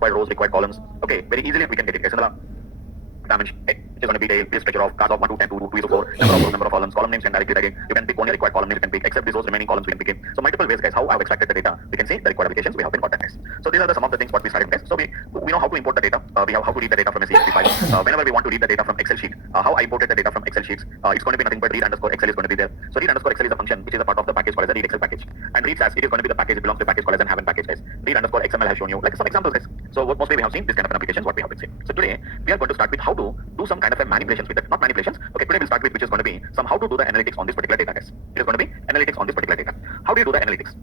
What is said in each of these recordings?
required rows, required columns. Okay, very easily we can get it, guys. Dimension, which is going to be the structure of cars of 1 to 10 to 2 to 4, number of rows, number of columns, column names can directly type in. You can pick only required column names you can pick, except these remaining columns we can pick in. So multiple ways, guys, how I have extracted the data. We can see the required applications we have been got, guys. So these are some of the things what we started, guys. So we know how to import the data. We have how to read the data from a CSV file. Whenever we want to read the data from Excel sheet, how I imported the data from Excel sheets, it's going to be nothing but read underscore Excel is going to be there. So read underscore Excel is a function which is a part of the package called as a read Excel package. And read as it is going to be the package, it belongs to the package called as an haven package, guys. Read underscore XML has shown you like some examples, guys. So what mostly we have seen this kind of an applications what we have been seeing. So today we are going to start with how to do some kind of a manipulations with it. Not manipulations. Okay, today we'll start with which is going to be some how to do the analytics on this particular data, guys. It is going to be analytics on this particular data. How do you do the analytics?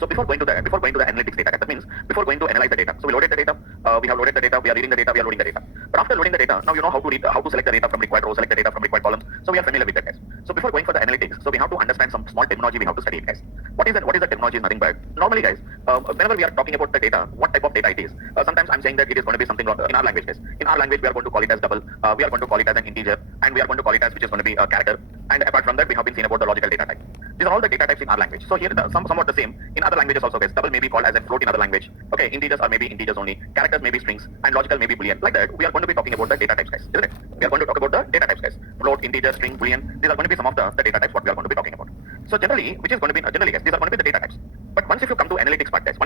So before going to the analytics data, that means before going to analyze the data. So we loaded the data, we have loaded the data, we are reading the data, we are loading the data. But after loading the data, now you know how to read, how to select the data from required rows, select the data from required columns. So we are familiar with that, guys. So before going for the analytics, so we have to understand some small terminology we have to study it, guys. What is the terminology is nothing but normally, guys, whenever we are talking about the data, what type of data it is. Sometimes I'm saying that it is going to be something in our language, guys. In our language, we are going to call it as double, we are going to call it as an integer, and we are going to call it as which is going to be a character. And apart from that, we have been seen about the logical data type. These are all the data types in our language. So here, somewhat the same in other languages also, guys. Double may be called as a float in other language. Okay, integers are maybe integers only. Characters may be strings, and logical may be boolean. Like that, we are going to be talking about the data types, guys. Isn't it? We are going to talk about the data types, guys. Float, integer, string, boolean. These are going to be some of the data types what we are going to be talking about. So generally, which is going to be generally, guys, these are going to be the data types. But once if you come to analytics part, guys,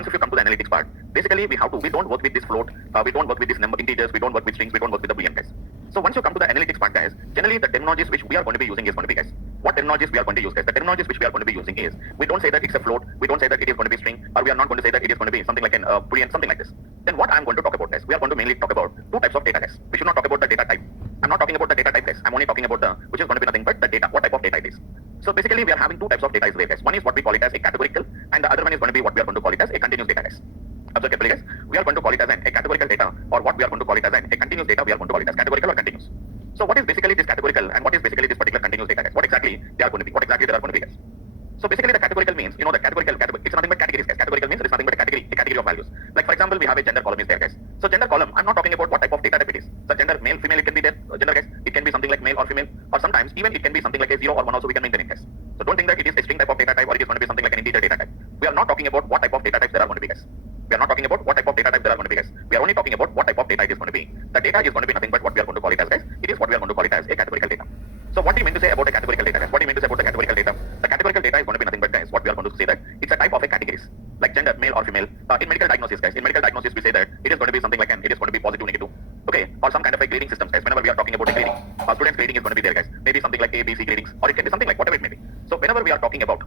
basically we don't work with this float, we don't work with this number integers, we don't work with strings, we don't work with the boolean, guys. So once you come to the analytics part, guys, generally the terminologies which we are going to be using is going to be, guys, what terminologies we are going to use, guys. The terminologies which we are going to be using is, we don't say that it's a float, we don't say that it is going to be string, or we are not going to say that it is going to be something like an boolean, something like this. Then what I am going to talk about, guys, we are going to mainly talk about two types of data, guys. We should not talk about the data type. I'm not talking about the data type, guys. I'm only talking about the, which is going to be nothing but the data, what type of data it is. So basically we are having two types of data there, guys. One is what we call it as a categorical, and the other one is going to be what we are going to call it as a continuous data, guys. Observe carefully, guys. We are going to call it as a categorical data, or what we are going to call it as a continuous data, we are going to call it as categorical or continuous. So what is basically this categorical and what is basically this particular continuous data, guys? What exactly they are going to be? What exactly they are going to be, guys? So basically the categorical means, you know, the categorical, it's nothing but categories, guys. Categorical means it is nothing but a category of values. Like for example, we have a gender column is there, guys. So gender column, I'm not talking about what type of data type it is. So gender, male, female, it can be there. Gender, guys, it can be something like male or female, or sometimes even it can be something like a 0 or 1 also we can maintain it, guys. So don't think that it is a string type of data type or it is going to be something like an integer data type. We are not talking about what type of data types there are going to be, guys. We are not talking about what type of data type there are going to be, guys. We are only talking about what type of data it is going to be. The data is going to be nothing but what we are going to call it as, guys. It is what we are going to call it as a categorical data. So what do you mean to say about a categorical data, guys? What do you mean to say about the categorical data? The categorical data is going to be nothing but, guys, what we are going to say that it's a type of a categories, like gender, male or female. In medical diagnosis, guys, in medical diagnosis we say that it is going to be something like it is going to be positive, negative, okay, or some kind of a grading system, guys. Whenever we are talking about a grading, students grading is going to be there, guys. Maybe something like A, B, C gradings, or it can be something like whatever it may be. So whenever we are talking about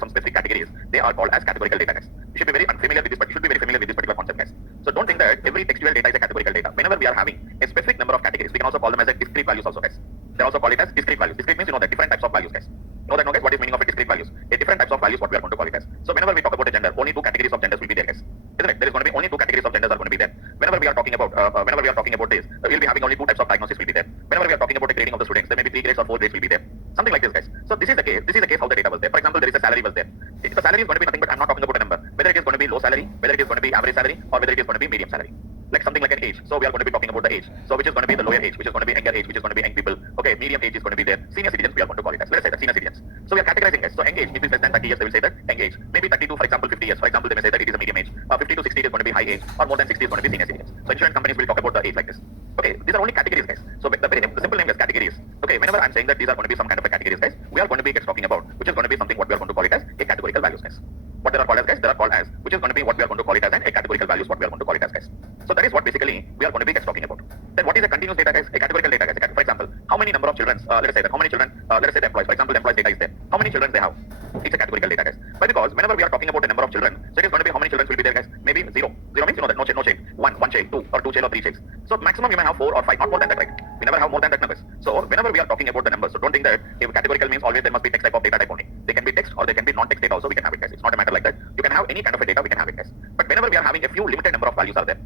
some specific categories, they are called as categorical data, guys. You should be very unfamiliar with this, but you should be very familiar with this particular concept, guys. So don't think that every textual data is a categorical data. Whenever we are having a specific number of categories, we can also call them as a discrete values also, guys. They also call it as discrete values. Discrete means you know the different types of values, guys. Know that, no, guys, what is meaning of a discrete values? A different types of values, what we are going to call it as. So whenever we talk about a gender, only two categories of genders will be there, guys. Isn't it? There is going to be only two categories of genders are going to be there. Whenever we are talking about this, we'll be having only two types of diagnosis will be there. Whenever we are talking about the grading of the students, there may be 3 grades or 4 grades will be there. Something like this, guys. So this is the case. This is the case how the data was there. For example, there is a salary was there. The salary is going to be nothing but I'm not talking about a number. Whether it is going to be low salary, whether it is going to be average salary, or whether it is going to be medium salary. Like something like an age. So we are going to be talking about the age. So which is going to be the lower age, which is going to be younger age, which is going to be young people. Okay, medium age is going to be there. Senior citizens we are going to call it as. Let us say that senior citizens. So we are categorizing guys. So young age means less than 30 years. They will say that young age. Maybe 30 to, for example, 50 years. For example, they may say that it is a medium age. 50 to 60 is going to be high age, or more than 60 is going to be senior citizens. So insurance companies will talk about the age like this. Okay, these are only categories, guys. So the simple name is categories. Okay, whenever I'm saying that these are going to be some kind of a categories, guys, we are going to be talking about which is going to be something what we are going to call it as a categorical values, guys. What they are called as, guys, they are called as, which is going to be what we are going to call it as a categorical values, what we are going to call it as, guys. So that is what basically we are going to be talking about. Then what is a continuous data, guys? A categorical data, guys. For example, how many number of children, let us say that how many children, let us say the employees, for example, the employees data is there. How many children they have? It's a categorical data, guys. But because whenever we are talking about the number of children, so it is going to be how many children will be there, guys? Maybe 0. 0 means you know that no child. One child, 2 or 2 child or 3 childs. So maximum you may have 4 or 5, not more than that, right? We never have more than that numbers. So whenever we are talking about the numbers, so don't think that if categorical means always there must be text type of data type only. They can be text or they can be non-text data also. We can have it, guys. It's not a matter like that. You can have any kind of a data, we can have it, guys. But whenever we are having a few limited number of values are there,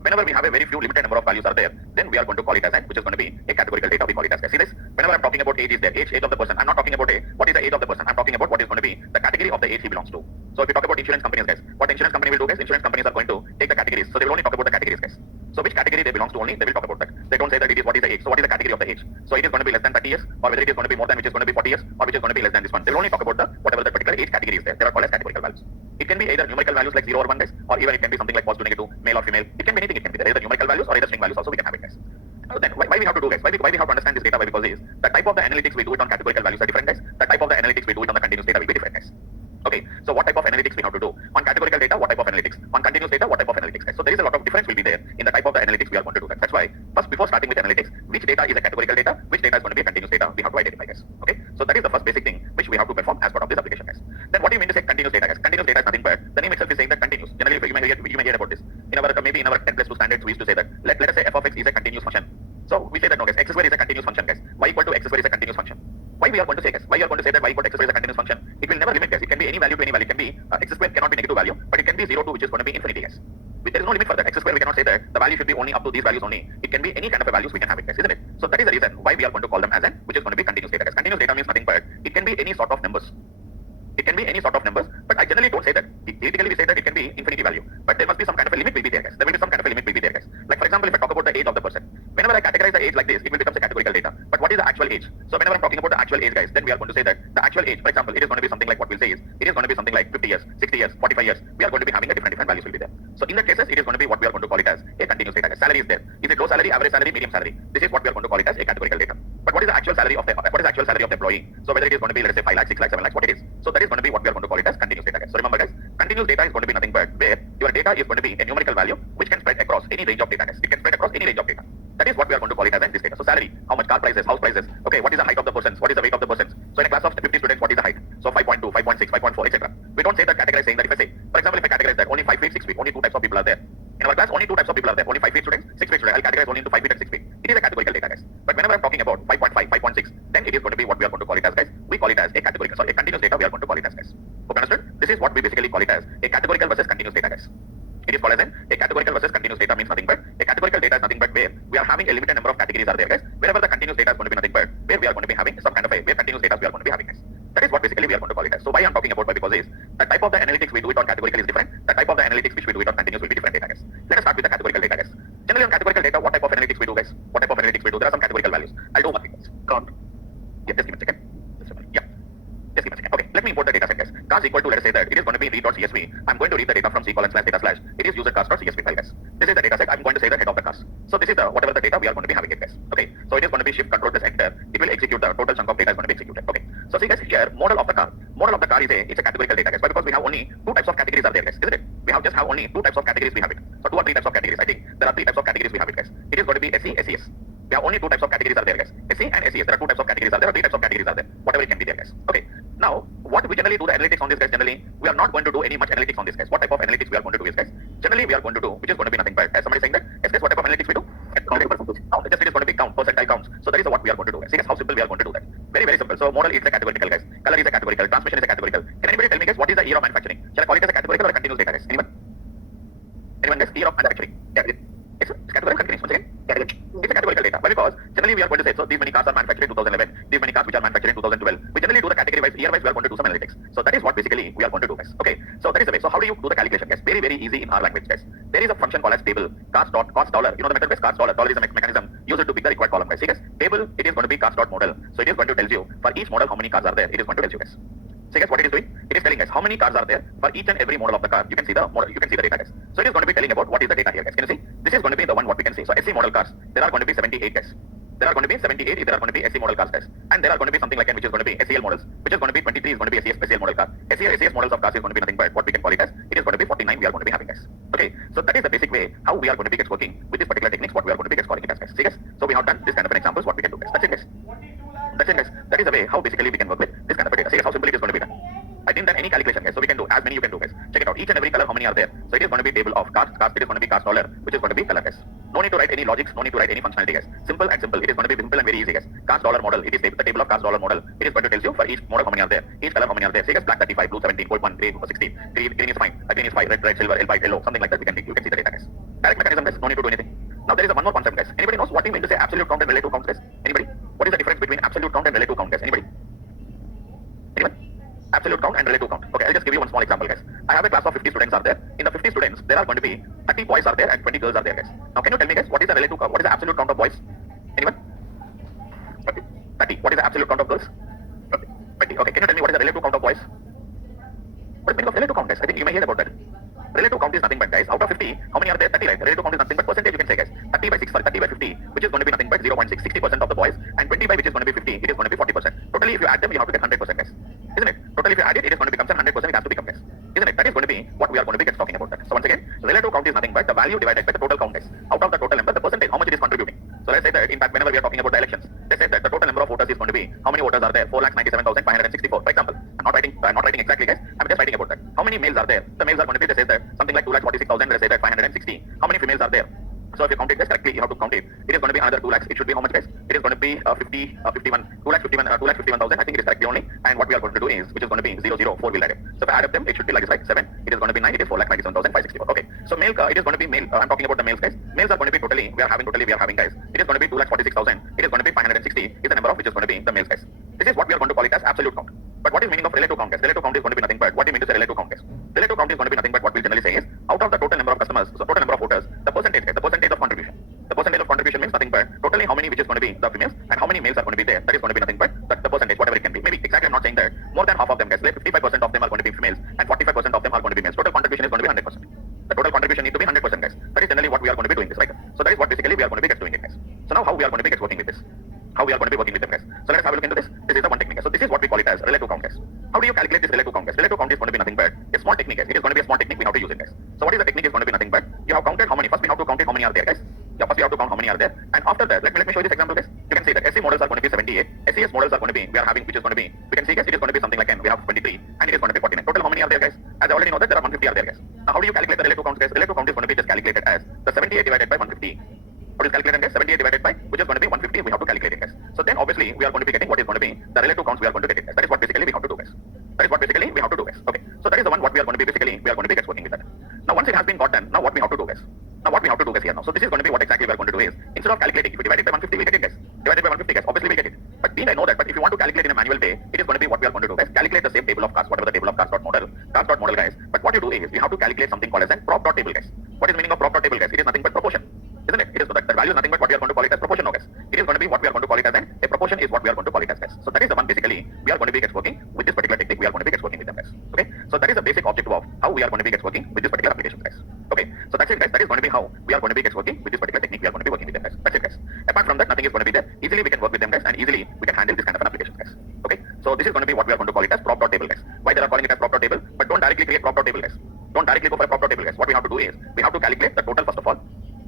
whenever we have a very few limited number of values are there, then we are going to call it as which is going to be a categorical data. We call it as, guys. See this? Whenever I'm talking about age is there, age of the person. I'm not talking about what is the age of the person. I'm talking about what is going to be the category of the age he belongs to. So if you talk about insurance companies, guys, what insurance company will do, guys? Insurance companies are going to take the categories. So they will only talk about the categories, guys. So which category they belongs to only, they will talk about that. They don't say that it is what is the age. So what is the category of the age? So it is going to be less than 30 years, or whether it is going to be more than, which is going to be 40 years, or which is going to be less than this one. They will only talk about the whatever the particular age category is there. They are called as categorical values. It can be either numerical values like 0 or 1 guys, or even it can be something like positive, negative, male or female. It can be anything. It can be there. Either numerical values or either string values also we can have it, guys. Now then, why we have to do, guys? Why we have to understand this data? Why? Because is the type of the analytics we do it on categorical values are different, guys. The type of the analytics we do it on the continuous data will be different, guys. Okay, so what type of analytics we have to do on categorical data? What type of analytics on continuous data? What type of analytics, guys? So there is a lot of difference will be there in the type of the analytics we are going to do, guys. That's why first, before starting with analytics, which data is a categorical data, which data is going to be a continuous data, we have to identify, guys. Okay, so that is the first basic thing which we have to perform as part of this application, guys. Then what do you mean to say continuous data, guys? Continuous data is nothing but the name itself is saying that continuous. Generally, you may hear about this in our maybe in our 10+2 standards we used to say that let us say f of x is a continuous function. So we say that no, guys, x square is a continuous function, guys. Y equal to x square is a continuous function. Why we are going to say, guys? Why you are going to say that y equal to x square is a continuous function? It will never limit, guys. It can be any value to any value. It can be x square cannot be negative value, but it can be 0 to which is going to be infinity, guys. There is no limit for that. X square we cannot say that the value should be only up to these values only. It can be any kind of a values we can have it, guys, isn't it? So that is the reason why we are going to call them as an which is going to be continuous data, guys. Continuous data means nothing but it can be any sort of numbers. It can be any sort of numbers, but I generally don't say that. Theoretically, we say that it can be infinity value, but there must be some kind of a limit will be there, guys. There will be some kind of a limit will be there, guys. Like for example, if I talk about the age of the person, whenever I categorize the age like this, it will become a categorical data. But what is the actual age? So whenever I'm talking about the actual age, guys, then we are going to say that the actual age, for example, it is going to be something like what we'll say is it is going to be something like 50 years, 60 years, 45 years. We are going to be having a different values will be there. So in that cases, it is going to be what we are going to call it as a continuous data. Salary is there. Is it low salary, average salary, medium salary? This is what we are going to call it as a categorical data. But what is the actual salary of the employee? So whether it is going to be, let's say, 5 lakhs, 6 lakhs, 7 lakhs, what it is. So that is going to be what we are going to call it as continuous data, guys. So remember, guys, continuous data is going to be nothing but where your data is going to be a numerical value which can spread across any range of data, guys. It can spread across any range of data. That is what we are going to call it as this data. So salary, how much car prices, house prices. Okay, what is the height of the persons? What is the weight of the persons? So in a class of 50 students, what is the height? So 5.2, 5.6, 5.4, etc. We don't say that categorize saying that if I say, for example, if I categorize that only 5 feet, 6 feet, only 2 types of people are there. In our class, only 2 types of people are there. Only 5 feet students, 6 feet students. I'll categorize only into 5 feet and 6 feet. It is a categorical data, guys. But whenever I'm talking about 5.5, 5.6, then it is going to be what we are going to call it as, guys. We call it as a categorical, sorry, a continuous data we are going to call it as, guys. Okay, understood? This is what we basically call it as a categorical versus continuous data, guys. It is called as a categorical versus continuous data means nothing but a categorical data is nothing but where we are having a limited number of categories are there, guys. Wherever the continuous data is going to be nothing but where we are going to be having some kind of a where continuous data we are going to be having, guys. That is what basically we are going to call it as. So why I'm talking about why because is the type of the analytics we do it on categorical is different. The type of the analytics which we do it on continuous will be different data, guys. Let us start with the categorical data, guys. Generally on categorical data, what type of analytics we do, guys? What type of analytics we do? There are some categorical values. I'll do one thing, guys. Count. Yeah, just give me a second. Yeah. Just give me a second. Okay, let me import the data set, guys. Cars equal to, let us say that it is going to be read.csv. I'm going to read the data from c:/data/. It is user cars.csv file, guys. This is the data set. I'm going to say the head of the cars. So this is the whatever the data we are going to be having it, guys. Okay. So it is going to be shift control plus enter. It will execute the total chunk of data is going to be executed. Okay. So see, guys, here model of the car. Model of the car is it's a categorical data, guys. Why? Because we have only 2 types of categories are there, guys. Isn't it? We have just have only 2 types of categories we have it. So 2 or 3 types of categories. I think there are 3 types of categories we have it, guys. It is going to be SC, SCS. We have only 2 types of categories are there, guys. SC and SCS. There are 2 types of categories are there. 3 types of categories are there. Whatever it can be there, guys. Okay. Now, what we generally do the analytics on this, guys, generally, we are not going to do any much analytics on this, guys. What type of analytics we are going to do is, guys, generally we are going to do, which is going to be nothing but, as somebody saying that, yes, guys, what type of analytics we do? Count. Just it is going to be count, percentile counts. So that is what we are going to do, guys. See, guys, how simple we are going to do that. Very, very simple. So model is a categorical, guys. Color is a categorical. Transmission is a categorical. Can anybody tell me, guys, what is the year of manufacturing? Shall I call it as a categorical or a continuous data, guys? Anyone? Anyone, guys? Year of manufacturing. Yeah, it's categorical, continuous. Once again, categorical. It's a categorical data. Why? Because generally we are going to say, so these many cars are manufactured in 2011. These many cars which are manufactured in 2012. We generally do the category wise, year wise, we are going to do some analytics. So that is what basically we are going to do, guys. Okay. So that is the way. So how do you do the calculation, guys? Very, very easy in our language, guys. There is a function called as table. Cost dollar. You know the method, guys. Cost dollar. Dollar is a mechanism used to pick the required column, guys. See, guys. Table. It is going to be cost dot model. So it is going to tell you for each model how many cars are there. It is going to tell you, guys. See, guys, what it is doing? It is telling us how many cars are there for each and every model of the car. You can see the model, you can see the data, guys. So it is going to be telling about what is the data here, guys. Can you see? This is going to be the one what we can see. So SC model cars, there are going to be 78, guys. There are going to be 78, there are going to be SC model cars, guys. And there are going to be something like N, which is going to be SCL models, which is going to be 23, is going to be SCL model car. SCS models of cars is going to be nothing but what we can call it as, it is going to be 49 we are going to be having, guys. Okay, so that is the basic way how we are going to be guys working with this particular techniques, what we are going to be guys calling it as, guys. See, guys, so we have done this kind of an examples, what we can do, guys. That's it, guys. That's it, guys. That is the way how basically we can work with this kind of a data. See, guys, how simple it is going to be done. I didn't done any calculation, guys. So we can do as many you can do, guys. Check it out. Each and every color, how many are there? So it is going to be table of cars. It is going to be cars dollar, which is going to be color, guys. No need to write any logics. No need to write any functionality, guys. Simple and simple. It is going to be simple and very easy, guys. Cars dollar model. It is the table of cars dollar model. It is going to tell you for each model how many are there. Each color how many are there. Say, guys, black 35, blue 17, gold 1, grey 16. Green is fine. Green is 5. Red, silver, white, yellow. Something like that. You can see the data, guys. Direct mechanism, guys. No need to do anything. Now there is one more concept, guys. Anybody knows what we mean to say absolute count and relative count, guys? Anybody? What is the difference between absolute count and relative count, guys? Anybody? Anyone? Absolute count and relative count. Okay, I'll just give you one small example, guys. I have a class of 50 students are there. In the 50 students, there are going to be 30 boys are there and 20 girls are there, guys. Now, can you tell me, guys, what is the relative count? What is the absolute count of boys? Anyone? 30. What is the absolute count of girls? 20. Okay, can you tell me what is the relative count of boys? What is the meaning of relative count, guys? I think you may hear about that. many are there? 30, right? Relative count is nothing but percentage, you can say, guys. 30 by 6, sorry, 30 by 50, which is going to be nothing but 0.6, 60% of the boys, and 20 by which is going to be 50, it is going to be 40%. Totally, if you add them, you have to get 100%, guys. Isn't it? Totally, if you add it, it is going to become 100%, it has to become, guys. Isn't it? That is going to be what we are going to be talking about that. So once again, relative count is nothing but the value divided by the total count, guys. Out of the total number, the percentage, how much it is contributing. So let's say that, in fact, whenever we are talking about the elections, let's say that the total number of voters is going to be, how many voters are there? 4,97,564, for example. I'm not writing exactly, guys. I'm just writing about that. How many males are there? The males are going to be, let's say that, something like 2,46,000, let's say that 560. How many females are there? So if you count it guys correctly, you have to count it. It is going to be another 2 lakhs. It should be how much, guys? It is going to be 2,51,000. I think it is correctly only. And what we are going to do is, which is going to be 004 will add it. So if I add up them, it should be like this, right? 7. It is going to be 9. It is 4,97,564. Okay. So male, it is going to be male. I'm talking about the males, guys. Males are going to be totally. We are having guys. It is going to be 2,46,000. It is going to be 560. Is the number of which is going to be the males, guys. This is what we are going to call it as absolute count. But what is meaning of relative count, guys? Relative count is going to be nothing but what do you mean to say relative count, guys? Relative count is going to be nothing but what we generally say is out of the total number of customers, so total number of voters, the percentage, guys, the percentage of contribution. The percentage of contribution means nothing but totally how many which is going to be the females and how many males are going to be there. That is going to be nothing but the percentage, whatever it can be. Maybe exactly I'm not saying that more than half of them, guys, like 55% of them are going to be females and 45% of them are going to be males. Total contribution is going to be 100%. The total contribution needs to be 100%, guys. That is generally what we are going to be doing this, right? So that is what basically we are going to be doing it, guys. So now how we are going to be working with this? How we are going to be working with them, guys. So let's have a look into this. This is the one technique. So this is what we call it as relative count, guys. How do you calculate this relative count, guys? Relative count is going to be nothing but a small technique, guys. It is going to be a small technique. We have to use it, guys. So what is the technique? Is going to be nothing but you have counted how many. First we have to count it how many are there, guys. Yeah, first we have to count how many are there, and after that, let me show you this example, guys. You can see that SC models are going to be 78, SES models are going to be we are having which is going to be we can see, guys, it is going to be something like we have 23 and it is going to be 49. Total how many are there, guys? As I already know that there are 150 are there, guys. Now how do you calculate the relative count, guys? Relative count is going to be just calculated as the 78 divided by 150. What is calculated, guys? 78 divided by which is going to be 150. We have to calculate it, guys. So then obviously we are going to be getting what is going to be the relative counts we are going to get it, guys. That is what basically we have to do, guys. That is what basically we have to do, guys. Okay. So that is the one what we are going to be basically we are going to be working with that. Now once it has been got done, now what we have to do, guys? Now what we have to do, guys, here now. So this is going to be what exactly we are going to do is instead of calculating, if you divide it by 150, we get it, guys. Divided by 150, guys. Obviously we get it. But being I know that, but if you want to calculate in a manual way, it is going to be what we are going to do, guys. Calculate the same table of cars, whatever the table of cars.model, guys. But what you do is you have to calculate something called as a prop.table, guys. What is the meaning of prop.table, guys? It is nothing but proportion. Isn't it? It is so that the value is nothing but what we are going to call it as proportion, no, guys. It is going to be what we are going to call it as a proportion is what we are going to call it as, guys. So that is the one basically we are going to be working with this particular technique. We are going to be working with them, guys. Okay. So that is the basic objective of how we are going to be working with this particular application, guys. Okay. So that's it, guys. That is going to be how we are going to be working with this particular technique. We are going to be working with them, guys. That's it, guys. Apart from that, nothing is going to be there. Easily we can work with them, guys, and easily we can handle this kind of an application, guys. Okay. So this is going to be what we are going to call it as prop.table, guys. Why they are calling it as prop.table? But don't directly create prop.table, guys. Don't directly go for a prop.table, guys. What we have to do is we have to calculate the total first of all.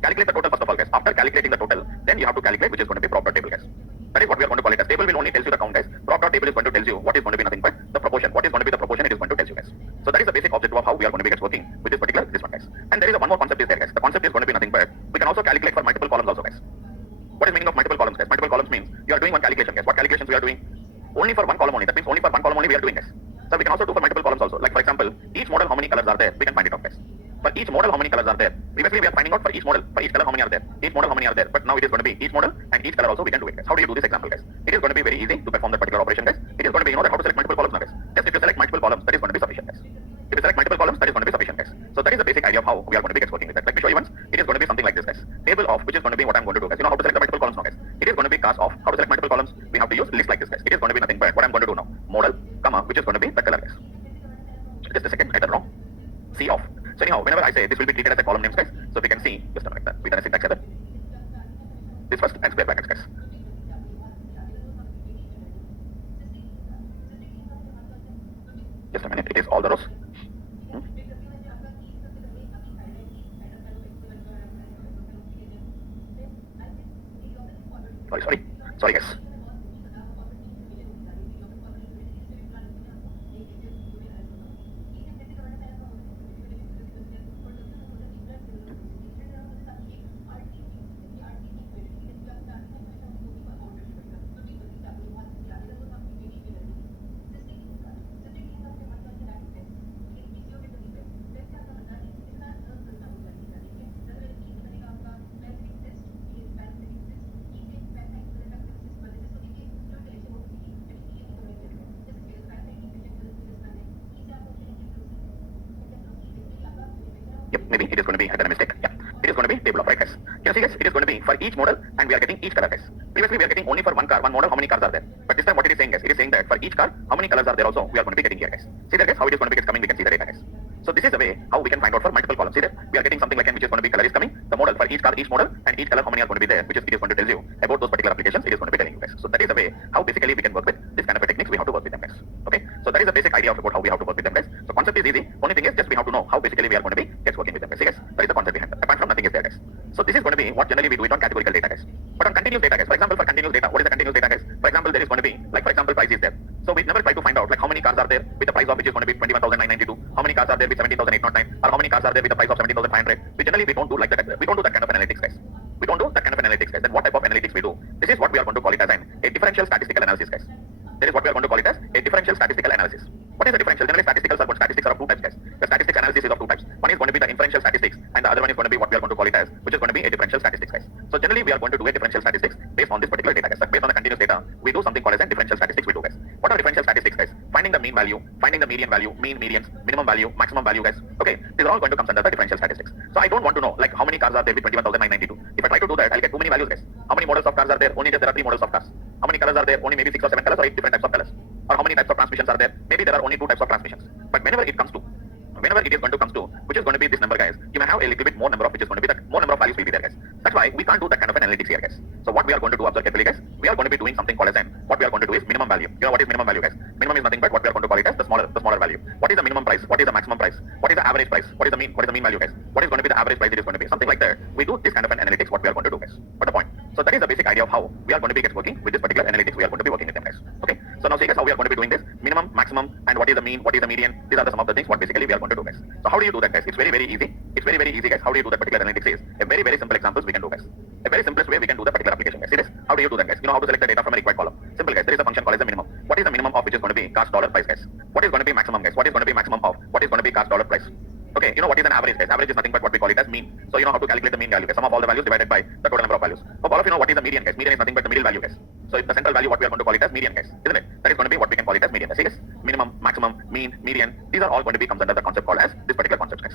Calculate the total first of all, guys. After calculating the total, then you have to calculate which is going to be prop.table, guys. That is what we are going to call it as. Table will only tell you the count, guys. Prop.table is going to tell you what is going to be nothing but the proportion. What is going to be the proportion? It is going to tell you, guys. So that is the basic objective of how we are going to be working with this one, guys. And there is one more concept is there, guys. The concept is going to be nothing but we can also calculate for multiple columns also, guys. What is meaning of multiple columns, guys? Multiple columns means you are doing one calculation, guys. What calculations we are doing? Only for one column only. That means only for one column only we are doing, guys. So we can also do for multiple columns also. Like for example, each model how many colors are there? We can find it out, guys. For each model, how many colors are there? Previously, we are finding out for each model, for each color, how many are there? Each model, how many are there? But now it is going to be each model and each color also we can do it, guys. How do you do this example, guys? It is going to be very easy to perform that particular operation, guys. It is going to be, you know, that how to select multiple columns now, guys. Just if you select multiple columns, that is going to be sufficient, guys. If you select multiple columns, that is going to be sufficient, guys. So that is the basic idea of how we are going to be working with that. Let me show you once. It is going to be something like this, guys. Table of, which is going to be what I'm going to do, guys. You know how to select the multiple columns now, guys. It is going to be cast of how to select multiple columns. We have to use list like this, guys. It is going to be nothing but what I'm going to do now. Model, comma, which is going to be the color, guys. Just a second, I done wrong. C off. So anyhow, whenever I say this will be treated as a column names, guys, so we can see just like that. We done a syntax error. This first and square brackets, guys. Just a minute, it is all the rows. Sorry, guys. Yep, maybe it is going to be a mistake. Yeah, it is going to be table of, right, guys. You see, guys, it is going to be for each model and we are getting each color, guys. Previously we are getting only for one car, one model, how many cars are there? But this time what it is saying, guys, it is saying that for each car, how many colors are there also we are going to be getting here, guys. See that, guys, how it is going to be coming, we can see the data, guys. So this is the way how we can find out for multiple columns. See that we are getting something like n, which is going to be color is coming, the model for each car, each model, and each color how many are going to be there, which is it is going to tell you about those particular applications. It is going to be telling you guys. So that is the way how basically we can work with this kind of a techniques. We have to work with them guys. Okay. So that is the basic idea of about how we have to work with them guys. So concept is easy. Only thing is just we have to know how basically we are going to be gets working with them guys. See guys, that is the concept behind that. Apart from nothing is there guys. So this is going to be what generally we do it on categorical data guys. But on continuous data guys, for example, for continuous data, what is the continuous data guys? For example, there is going to be like for example price is there. So we never try to find out like how many cars are there with the price of which is going to be 21,992, how many cars are there with 17,809, or how many cars are there with the price of 17,500. We generally we don't do like that. We don't do that kind of analytics guys. We don't do that kind of analytics guys. Then what type of analytics we do? This is what we are going to call it as a differential statistical analysis guys. That is what we are going to call it as a differential statistical analysis. What is the differential? Generally statistics are of two types guys. The statistics analysis is of two types. One is going to be the inferential statistics and the other one is going to be what we are going to call it as, which is going to be a differential statistics guys. So generally we are going to do a differential statistics based on this particular data guys. Based on the continuous data, we do something called as a differential statistics we do guys. What are differential statistics guys? Finding the mean value, finding the median value, mean, medians, minimum value, maximum value guys. Okay, these are all going to come under the differential statistics. So I don't want to know like how many cars are there with 21,992. If I try to do that, I'll get too many values guys. How many models of cars are there? Only just there are 3 models of cars. How many colors are there? Only maybe 6 or 7 colors or 8 different types of colors. Or how many types of transmissions are there? Maybe there are only 2 types of transmissions. But whenever it is going to come to, which is going to be this number guys, you may have a little bit more number of which is going to be that more number of values will be there guys. That's why we can't do that kind of analytics here guys. So what we are going to do, observe carefully guys, we are going to be doing something called as what we are going to do is minimum value. You know what is minimum value guys? Minimum is nothing but what we are going to call it as the smaller value. What is the minimum price? What is the maximum price? What is the average price? What is the mean value guys? What is going to be the average price? It is going to be something like that. We do this kind of an analytics what we are going to do guys. What the point? So that is the basic idea of how we are going to be working with this particular analytics. We are going to be working with them guys. Okay. So now see guys how we are going to be doing this minimum, maximum, and what is the mean, what is the median. These are some of the things what basically we are going to do guys. So how do you do that guys? It's very easy. It's very easy guys. How do you do that particular analytics is a very simple examples we can do guys. A very simplest way we can do the particular application guys. See this? How do you do that guys? You know how to select the data from a required column. Simple guys. There is a function called as the minimum. What is the minimum of which is going to be cost dollar price guys? What is going to be maximum guys? What is going to be maximum of what is going to be cost dollar price? Okay, you know what is an average guys? Average is nothing but what we call it as mean. So you know how to calculate the mean value guys. Sum of all the values divided by the total number of values. Hope all of you know what is the median guys. Median is nothing but the middle value guys. So the central value what we are going to call it as median guys, isn't it? That is going to be what we can call it as median guys. See guys? Minimum, maximum, mean, median. These are all going to be comes under the concept called as this particular concept guys.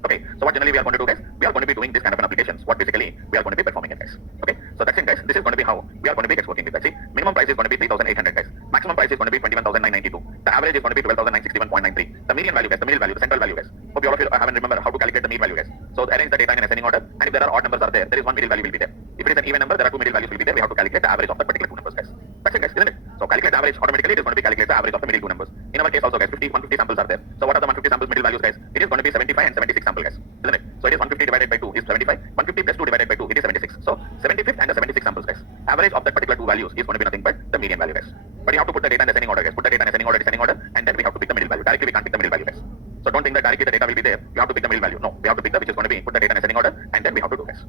Okay, so what generally we are going to do guys? We are going to be doing this kind of an applications. What basically we are going to be performing it guys. Okay, so that's it guys. This is going to be how we are going to be working with that. See, minimum price is going to be 3,800 guys. Maximum price is going to be 21,992. The average is going to be 12,961.93. The median value guys, the middle value, the central value guys. Hope all of you haven't remember how to calculate the mean value guys. So arrange the data in ascending order, and if there are odd numbers are there, there is one middle value will be there. If it is an even number, there are 2 middle values will be there. We have to calculate the average of the particular 2 numbers guys. That's it guys, isn't it? So calculate the average automatically. It is going to be calculate the average of the middle 2 numbers. In our case also guys, 150 samples are there. So what are the 150 samples middle values guys? It is going to be 75 and 76 sample guys, isn't it? So it is 150 divided by 2 is 75. 150 plus 2 divided by 2 it is 76. So 75th and the 76 samples guys. Average of that particular 2 values is going to be nothing but the median value guys. But you have to put the data in ascending order guys. Put the data in ascending order, descending order, and then we have to pick the middle value. Directly we can't pick the middle value guys. So don't think that directly the data will be there. You have to pick the middle value. No, we have to pick the which is going to be put the data in ascending order, and then we have to do guys.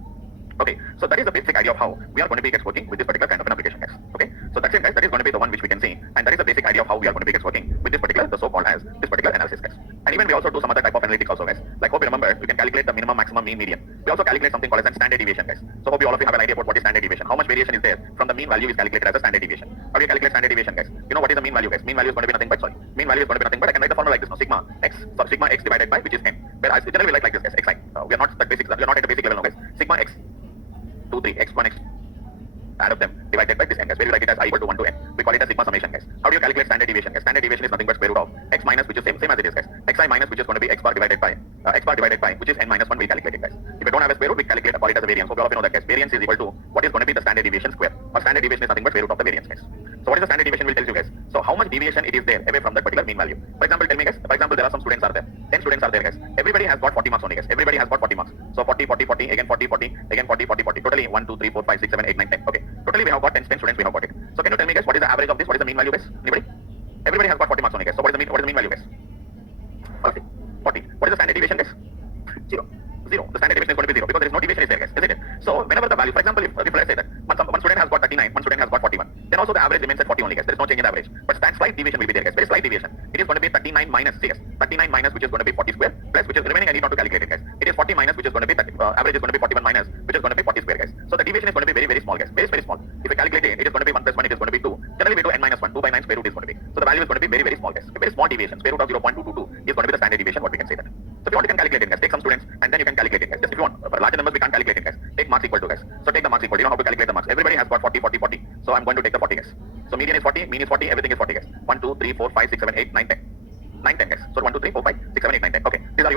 Okay, so that is the basic idea of how we are going to be working with this particular kind of an application guys. Okay, so that's it guys. That is going to be the one which we can see, and that is the basic idea of how we are going to be working with this particular the so-called as this particular analysis guys. And even we also do some other type of analytics also guys. Like hope you remember, we can calculate the minimum, maximum, mean, median. We also calculate something called as standard deviation guys. So hope you all of you have an idea about what is standard deviation. How much variation is there from the mean value is calculated as a standard deviation. How do you calculate standard deviation guys? You know what is the mean value guys? Mean value is going to be nothing but mean value is going to be nothing but I can write the formula like this now. Sigma x, so sigma x divided by which is n. Whereas generally we like this guys. Xi. We are not that basic. We are not at the basic level now guys. Sigma x 2, 3, x1, x add of them divided by this n guys. Where you write it as I equal to 1 to n. We call it a sigma summation guys. How do you calculate standard deviation guys? Standard deviation is nothing but square root of x minus, which is same as it is guys. Xi minus, which is going to be x bar divided by which is n minus 1. We calculate it guys. If you don't have a square root, we calculate call it as a variance. So all of you know that guys. Variance is equal to what is going to be the standard deviation square. Or standard deviation is nothing but square root of the variance guys. So what is the standard deviation will tell you guys. So how much deviation it is there away from that particular mean value. For example, tell me guys. For example, there are some students are there. 10 students are there guys. Everybody has got 40 marks only guys. Everybody has got 40 marks. So 40, 40, 40, again 40, 40, again 40, 40, 40. Totally 1, 2, 3, 4, 5, 6, 7, 8, 9, 10. Okay. Totally we have got 10 students. We have got it. So can you tell me guys what is the average of this? What is the mean value guys? Anybody? Everybody has got 40 marks only guys. So what is the mean value guys? 40. 40. What is the standard deviation guys? 0. The standard deviation is going to be 0 because there is no deviation is there guys, isn't it? So whenever the value, for example, if let's say that one student has got 39, one student has got 41, then also the average remains at 40 only guys. There is no change in the average. But slight deviation will be there guys. Very slight deviation. It is going to be 39 minus, see guys, 39 minus which is going to be 40 square plus which is remaining I need not to calculate it guys. It is 40 minus which is going to be average is going to be 41 minus which is going to be 40 square guys. So the deviation is going to be very small guys. Very small. If you calculate it, it is going to be 1 plus 1, it is going to be 2. Generally we do n minus 1. 2 by 9 square root is going to be. So the value is going to be very small guys. A very small deviation. Square root of 0.222 is going to be the standard deviation what we can say that. So if you want you can calculate it guys. Take some students and then you can calculate it guys. Just if you want larger numbers we can't calculate it guys. Take marks equal to guys. So take the marks equal. You know how to calculate the marks. Everybody has got 40, 40, 40. So I'm going to take the 40 guys. So median is 40, mean is 40, everything is 40 guys. 1, 2, 3, 4, 5, 6, 7, 8, 9, 10. 9, 10 guys. So 1, 2, 3, 4, 5, 6, 7, 8, 9, 10. Okay. These are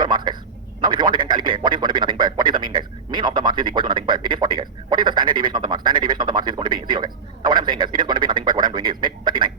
Now, if you want, you can calculate what is going to be nothing but, what is the mean, guys? Mean of the marks is equal to nothing but, it is 40, guys. What is the standard deviation of the marks? Standard deviation of the marks is going to be 0, guys. Now, what I'm saying, guys, it is going to be nothing but, what I'm doing is make 39.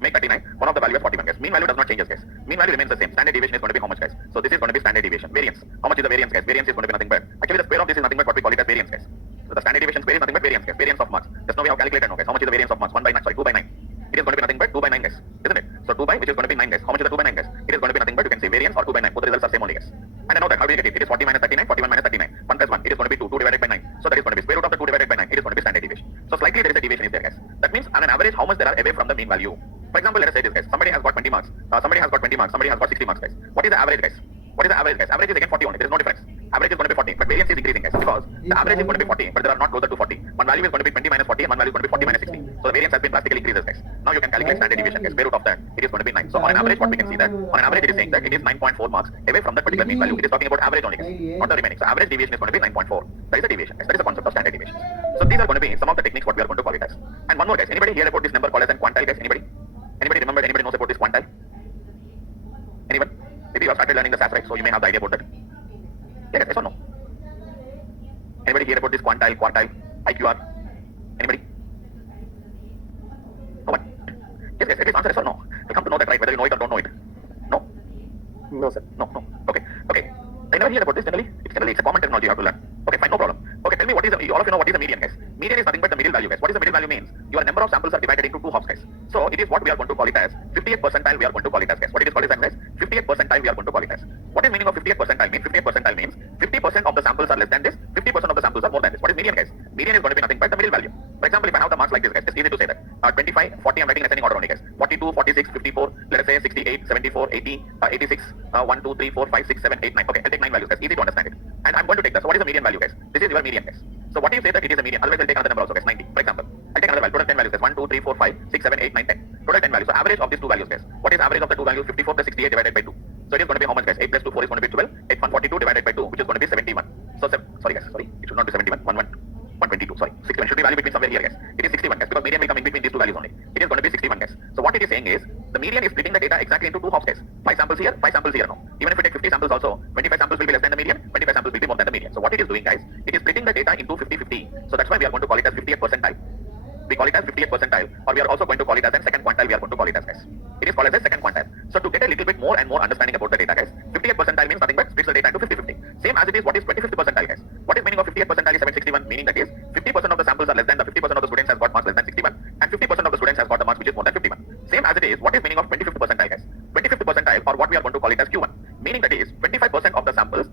Make 39, one of the value is 41, guys. Mean value does not change, guys. Mean value remains the same. Standard deviation is going to be how much, guys? So this is going to be standard deviation. Variance. How much is the variance, guys? Variance is going to be nothing but, actually the square of this is nothing but what we call it as variance, guys. So the standard deviation square is nothing but variance, guys. Variance of marks. Just now we have calculated now, guys. How much is the variance of marks? 2 by 9. It is going to be nothing but 2 by 9, guys. Isn't it? So 2 by, which is going to be 9, guys. How much is the 2 by 9, guys? It is going to be nothing but, you can say variance or 2 by 9. Both the results are same only, guys. And I know that. How do you get it? It is 40 minus 39, 41 minus 39. 1 plus 1. It is going to be 2. 2 divided by 9. So that is going to be square root of the 2 divided by 9. It is going to be standard deviation. So slightly there is a deviation is there, guys. That means on an average, how much there are away from the mean value. For example, let us say this, guys. Somebody has got 20 marks. Somebody has got 20 marks. Somebody has got 60 marks, guys. What is the average, guys? What is the average, guys? Average is again 40 only. There is no difference. Average is going to be 40, but variance is increasing, guys, because the average is going to be 40, but there are not closer to 40. One value is going to be 20 minus 40, and one value is going to be 40 minus 60. So the variance has been drastically increases, guys. Now you can calculate standard deviation, guys. Square root of that, it is going to be 9. So on an average, what we can see that on an average, it is saying that it is 9.4 marks away from that particular mean value. It is talking about average only, guys, not the remaining. So average deviation is going to be 9.4. That is the deviation, guys. That is the concept of standard deviation. So these are going to be some of the techniques what we are going to call it as. And one more, guys. Anybody hear about this number called as an quantile, guys? Anybody? Anybody remember? Anybody knows about this quantile? Anyone? Maybe you have started learning the SAS, right? So you may have the idea about that. Yeah, yes or no? Anybody hear about this quantile, quartile, IQR? Anybody? No one? Yes, yes, it is answer yes or no. You come to know that, right? Whether you know it or don't know it. No? No, sir. No, no. Okay, okay. I never hear about this generally. It's a common terminology you have to learn. Okay, fine, no problem. Okay, tell me what is all of you know what is the median, guys? Median is nothing but the middle value, guys. What is the middle value means? Your number of samples are divided into 2 halves, guys. So it is what we are going to call it as 50th percentile. We are going to call it as, guys. What it is called as, guys? 50th percentile. We are going to call it as. What is meaning of 50th percentile mean? 50th percentile means 50% of the samples are less than this. 50% of the samples are more than this. What is median, guys? Median is going to be nothing but the middle value. For example, if I have the marks like this, guys, it's easy to say that 25, 40, I'm writing ascending order only, guys. 42, 46, 54, let us say 68, 74, 80, 86, 1, 2, 3, 4, 5, 6, 7, 8, 9. Okay, I'll take 9 values, guys. Easy to understand it. And I'm going to take that. So what is the median value, guys? This is your median, guys. So what do you say that it is a median? Otherwise, I'll take another number also, guys. 90, for example. I'll take another value. Total 10 values, guys. 1, 2, 3, 4, 5, 6, 7, 8, 9, 10. Total 10 values. So average of these 2 values, guys. What is average of the 2 values? 54 plus 68 divided by 2. So it is going to be how much, guys? 8 plus 2, 4 is going to be 12. 8, 142 divided by 2, which is going to be 71. So, sorry, guys. Sorry. It should not be 71. 122. Sorry. 61 should be value between somewhere here, guys. It is 61, guys, because median will come in between these 2 values only. It is going to be 61, guys. So what it is saying is the median is splitting the data exactly into 2 halves, guys. 5 samples here, 5 samples here now. Even if we take 50 samples also, 25 samples will be less than the median, 25 samples will be more than the median. So what it is doing, guys, it is splitting the data into 50-50. So that's why we are going to call it as 50th percentile. We call it as 50th percentile, or we are also going to call it as a second quantile. We are going to call it as, guys. It is called as a second quantile. So to get a little bit more and more understanding about the data, guys, 50th percentile means nothing but splits the data into 50-50. Same as it is what is 25th percentile, guys. What is meaning of 50th percentile is 761, meaning that is 50% of the samples are less than the 50% of the students has got marks less than 61, and 50% of the students has got the marks which is more than 51. Same as it is what is meaning of 25th percentile, guys. 25th percentile, or what we are going to call it as Q1, meaning that is 25% of the samples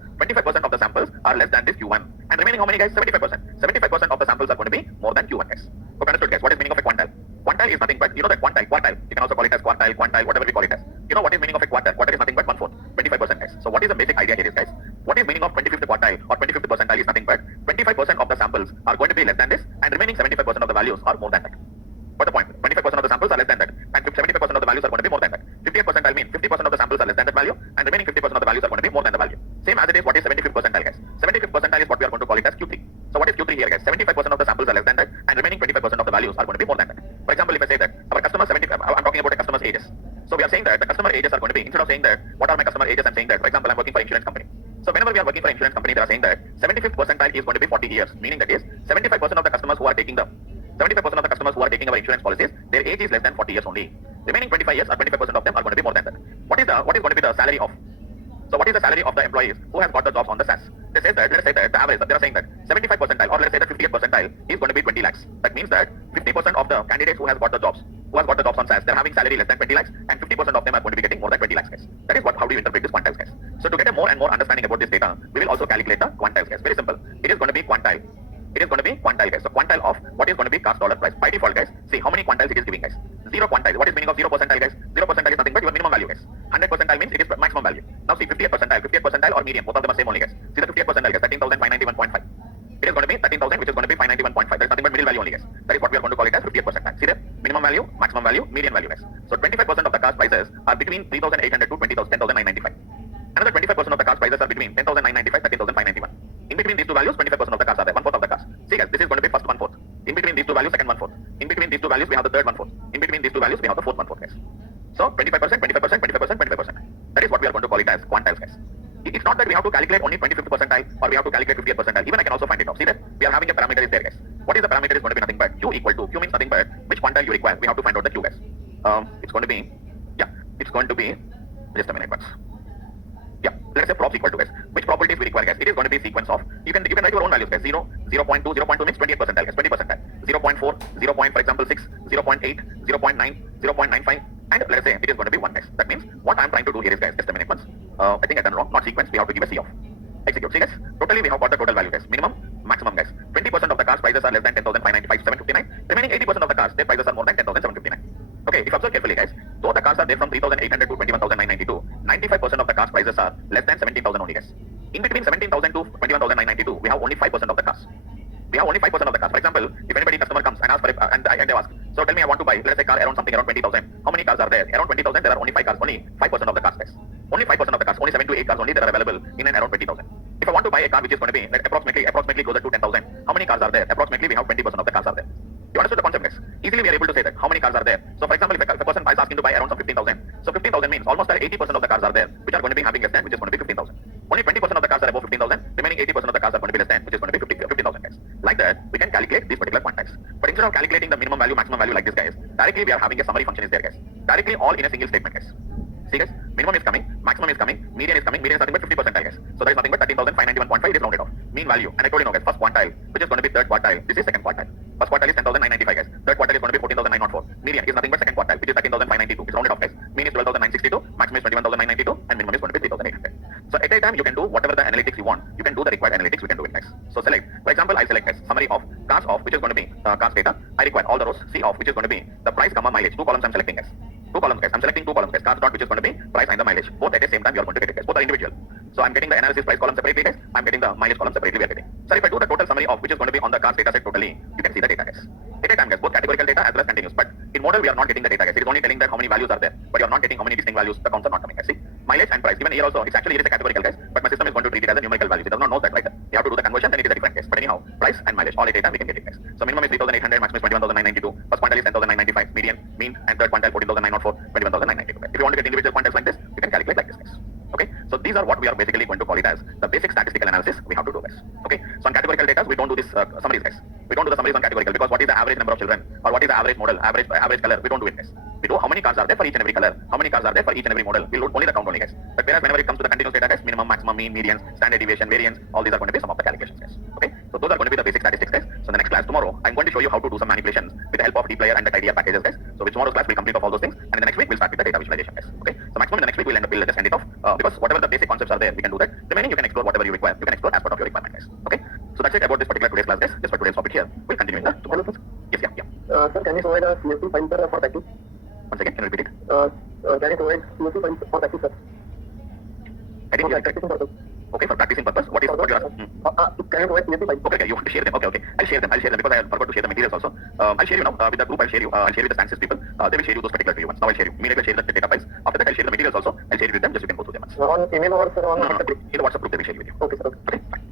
are less than this Q1, and remaining how many, guys? 75%. 75% of the samples are going to be more than Q1, guys. Okay, understood, guys. What is meaning of a quantile? Quantile is nothing but, you know that quartile. You can also call it as quartile, whatever we call it as. You know what is meaning of a quartile? Quartile is nothing but 1/4, 25%, guys. So what is the basic idea here is, guys? What is meaning of 25th quartile or 25th percentile is nothing but 25% of the samples are going to be less than this, and remaining 75% of the values are more than that. What's the point? 25% of the samples are less than that, and 75% of the values are going to be more than that. 50th percentile means 50% of the samples are less than that value, and remaining 50% of the values are going to be more than the value. Same as it is what is 75th percentile, guys. 75th percentile is what we are going to call it as Q3. So what is Q3 here, guys? 75% of the samples are less than that, and remaining 25% of the values are going to be more than that. For example, if I say that our customer 75, I'm talking about a customer's ages. So we are saying that the customer ages are going to be, instead of saying that what are my customer ages, I'm saying that, for example, I'm working for insurance company. So whenever we are working for insurance company, they are saying that 75th percentile is going to be 40 years, meaning that is 75% of the customers who are taking our insurance policies, their age is less than 40 years only. Remaining 25 years or 25% of them are going to be more than that. What is going to be the salary of? So what is the salary of the employees who have got the jobs on the SAS? They say that, let's say that the average, they are saying that 75 percentile, or let's say the 50th percentile is going to be 20 lakhs. That means that 50% of the candidates who has got the jobs on SAS, they're having salary less than 20 lakhs, and 50% of them are going to be getting more than 20 lakhs, guys. That is how do you interpret this quantiles, guys. So to get a more and more understanding about this data, we will also calculate the quantiles, guys. Very simple. It is going to be quantile. It is going to be quantile, guys. So quantile of what is going to be cost dollar price. By default, guys, see how many quantiles it is giving, guys. 0 quantile. What is meaning of 0 percentile, guys? 0 percentile is nothing but your minimum value, guys. 100 percentile means it is maximum value. Now see 50th percentile or median. Both of them are same only, guys. See the 50th percentile, guys. 13,591.5. It is going to be 13,000, which is going to be 591.5. That is nothing but middle value only, guys. That is what we are going to call it as 50th percentile. See there? Minimum value, maximum value, median value, guys. So 25% of the cost prices are between 3,800 to 10,995. Another 25% of the cost prices are between 10,995 to 13,591. In between these 2 values, 25% of the cost are there. 1/4 of the cost. See, guys, this is going to be first 1/4. In between these 2 values, second 1/4. In between these 2 values, we have the third 1/4. In between these 2 values, we have the fourth 1/4, guys. So 25%, 25%, 25%, 25%. That is what we are going to call it as quantiles, guys. It's not that we have to calculate calculate only 25th percentile or we have to calculate 50th percentile? Even I can also find it out. See that we are having a parameter is there, guys. What is the parameter? Is going to be nothing but q equal to, q means nothing but which quantile you require. We have to find out the q, guys. It's going to be, it's going to be, just a minute, guys. Let's say props equal to, guys. Which properties we require, guys? It is going to be sequence of, you can write your own values, guys. 0, 0.2, 0.2 means 28 percentile, guys. 20 percentile. 0.4, 0. For example, 6, 0.8, 0.9, 0.95, and let's say it is going to be 1, guys. That means what I'm trying to do here is, guys, just a minute once. I think I done wrong. Not sequence, we have to give a C of. Execute. See, guys, totally we have got the total value, guys. Minimum, maximum, guys. 20% of the cars prices are less than 10,595, 759. Remaining 80% of the cars, their prices are more than 10,759. Okay, if you observe carefully, guys, though the cars are there from 3,800 to 21,992, 95% of the cars prices are less than 17,000 only, guys. In between 17,000 to 21,992, we have only 5% of the cars. We have only 5% of the cars. For example, if anybody customer comes and asks for and they ask, so tell me I want to buy, let's say car around something around 20,000. How many cars are there? Around 20,000, there are only 5 cars. Only 5% of the cars, guys. Only 5% of the cars. Only 7 to 8 cars only that are available in and around 20,000. If I want to buy a car which is going to be like, approximately closer to 10,000, how many cars are there? Approximately we have 20% of the cars are there. You understood the concept, guys? Easily we are able to say that how many cars are there. So for example, if a person is asking to buy around some 15,000, so 15,000 means almost 80% of the cars are there which are going to be having less than, which is going to be 15,000. Only 20% of the cars are above 15,000. Remaining 80% of the cars are going to be less than, which is going to be 15,000, guys. Like that, we can calculate these particular quantities. But instead of calculating the minimum value, maximum value like this, guys, directly we are having a summary function is there, guys. Directly all in a single statement, guys. See, guys, minimum is coming, maximum is coming, median is coming. Median is nothing but 50%, guys. So that is nothing but 13,591.5. It is rounded off. Mean value, and I told you, guys, first quantile, which is going to be third quartile. This is second quartile. First quartile is 10,995, guys. Third quartile is going to be 14,904. Median is nothing but second quartile, which is 13,592. It's rounded off, guys. Mean is 12,962. Maximum is 21,992, and minimum is going to be 3,800. So at a time you can do whatever the analytics you want. You can do the required analytics. We can do it, guys. So select. For example, I select, guys, summary of cars of, which is going to be cars data. I require all the rows. C of, which is going to be the price, comma mileage. 2 columns I'm selecting, guys. 2 columns, guys. I'm selecting 2 columns, guys. Cars dot, which is going to be price and the mileage. Both at the same time you are going to get it, guys. Both are individual. So I'm getting the analysis price column separately, guys. I'm getting the mileage column separately. We are getting. So if I do the total summary of which is going to be on the cars data set totally, you can see the data, guys. At a time, guys, both categorical data as well as continuous. But in model we are not getting the data, guys. It is only telling that how many values are there, but you are not getting how many distinct values. The counts are not coming, guys. See, mileage and price. Even here also, it's actually it is a categorical, guys. But my system is going to treat it as a numerical value. It does not know that, right? You have to do the conversion, then it is a different case. But anyhow, price and mileage, all at a time we can get it, guys. So minimum is 3,800, maximum is 21,992. First quantile is 10,995, median, mean, and third quantile 14,904, 21,992. If you want to get individual quantiles like this, you can calculate like this, guys. Okay, so these are what we are basically going to call it as the basic statistical analysis we have to do, guys. Okay, so on categorical data, we don't do this summaries, guys. We don't do the summaries on categorical because what is the average number of children or what is the average model, average color? We don't do it, guys. We do how many cars are there for each and every color, how many cars are there for each and every model. We load only the count only, guys. But whereas whenever it comes to the continuous data, guys, minimum, maximum, mean, medians, standard deviation, variance, all these are going to be some of the calculations, guys. Okay, so those are going to be the basic statistics, guys. So in the next class tomorrow, I'm going to show you how to do some manipulations with the help of dplayer and the tidyr packages, guys. So with tomorrow's class, we'll complete of all those things, and in the next week we'll start with the data visualization, guys. Okay, so maximum in the next week we'll just end it off because whatever the basic concepts are there, we can do that. Remaining, you can explore whatever you require. You can explore as part of your requirement, guys. Okay, so that's it about this particular today's class, guys. Just for today's topic here, we'll continue in the tomorrow. Yes, Sir, can you provide a CSV file sir, for practice? Once again, can you repeat it? Can you provide CSV file for practice, sir? I didn't hear practicing purpose. Okay, for practicing purpose, what you are asking? Can you provide CSV file? Okay, you want to share them? Okay, I'll share them because I forgot to share the materials also. I'll share you now with the group. I'll share with the Stances people. They will share you those particular to you ones. Now I'll share you. Immediately I'll share the data files. After that, I'll share the materials also. I'll share it with them. Just you can go through them. On email or sir on WhatsApp group? In the WhatsApp group, they will share you with you. Okay, sir. Okay, fine.